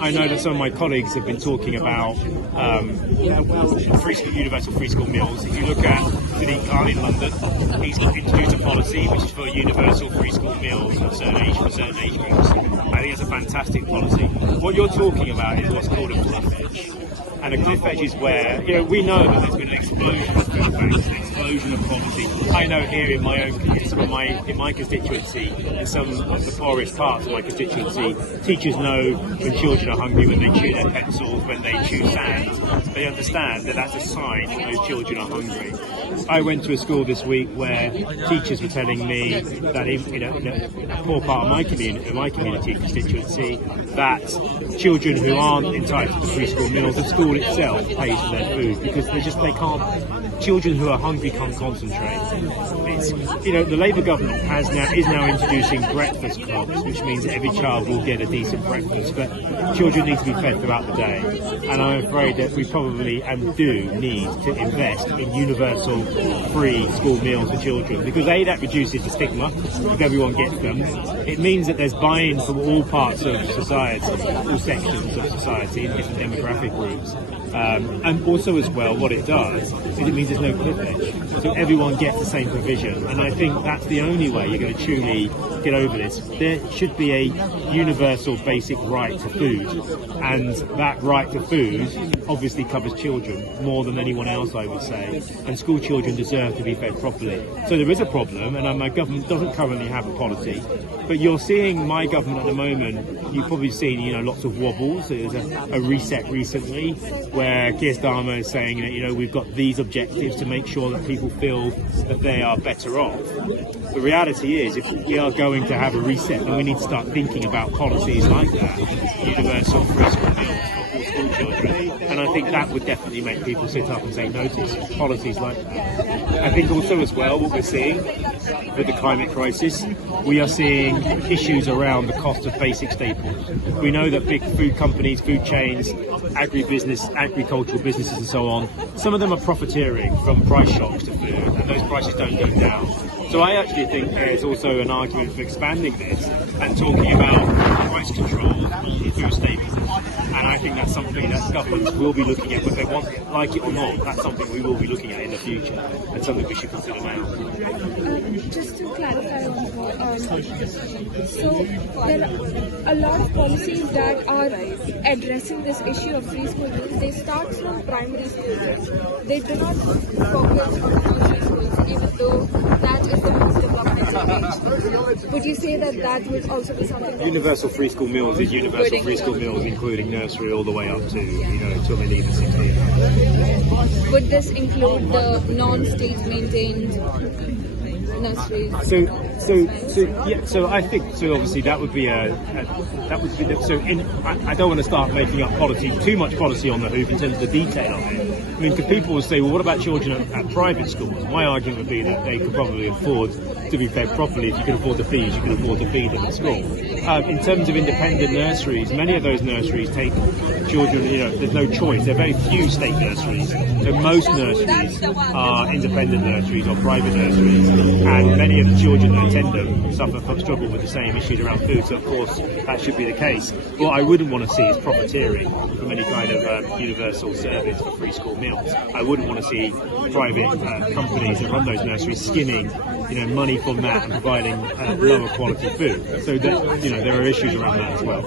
I know that some of my colleagues have been talking about universal free school meals. If you look at Sadiq Khan in London, he's introduced a policy which is for universal free school meals for certain age groups. I think it's a fantastic policy. What you're talking about is what's called a cliff edge. And a cliff edge is where, we know that there's been an explosion of food banks, an explosion of poverty. I know here in my own in my constituency, in some of the poorest parts of my constituency, teachers know when children are hungry, when they chew their pencils, when they chew sand. They understand that that's a sign that those children are hungry. I went to a school this week where teachers were telling me that in a poor part of my community constituency, that children who aren't entitled to free school meals, the school itself pays for their food because they can't. Children who are hungry can't concentrate. It's, the Labour government is now introducing breakfast clubs, which means every child will get a decent breakfast. But children need to be fed throughout the day, and I'm afraid that we probably and do need to invest in universal free school meals for children, because that reduces the stigma if everyone gets them. It means that there's buy-in from all parts of society, all sections of society, in different demographic groups. And also as well, what it does is it means there's no cliff edge, so everyone gets the same provision, and I think that's the only way you're going to truly get over this. There should be a universal basic right to food, and that right to food obviously covers children more than anyone else, I would say, and school children deserve to be fed properly. So there is a problem, and my government doesn't currently have a policy, but you're seeing my government at the moment, you've probably seen lots of wobbles. There's a reset recently where Keir Starmer is saying that we've got these objectives to make sure that people feel that they are better off. The reality is, if we are going to have a reset, then we need to start thinking about policies like that, universal free school meals for all school children, and I think that would definitely make people sit up and take notice, policies like that. I think also as well, what we're seeing with the climate crisis, we are seeing issues around the cost of basic staples. We know that big food companies, food chains, agricultural businesses and so on, some of them are profiteering from price shocks to food, and those prices don't go down. So I actually think there's also an argument for expanding this and talking about price control on food staples. And I think that's something that governments will be looking at, whether they like it or not. That's something we will be looking at in the future, and something we should consider now. Just to clarify on so there are a lot of policies that are addressing this issue of free school meals. They start from primary schools. They do not focus on elementary schools, even though that is the most developmental age. Would you say that would also be something? Universal free school meals is universal free school meals, including nursery all the way up to until they leave at 16. Would this include the non-state maintained nurseries? So I think obviously that would be I don't want to start making up too much policy on the hoop in terms of the detail of it. I mean, people will say, well, what about children at private schools? My argument would be that they could probably afford to be fed properly. If you can afford to feed, you can afford to feed them at school. In terms of independent nurseries, many of those nurseries take children, there's no choice. There are very few state nurseries. So most nurseries are independent nurseries or private nurseries, and many of the children that attend them struggle with the same issues around food. So of course that should be the case. What I wouldn't want to see is profiteering from any kind of universal service for free school meals. I wouldn't want to see private companies that run those nurseries skimming money from that and providing lower quality food. So that there are issues around that as well.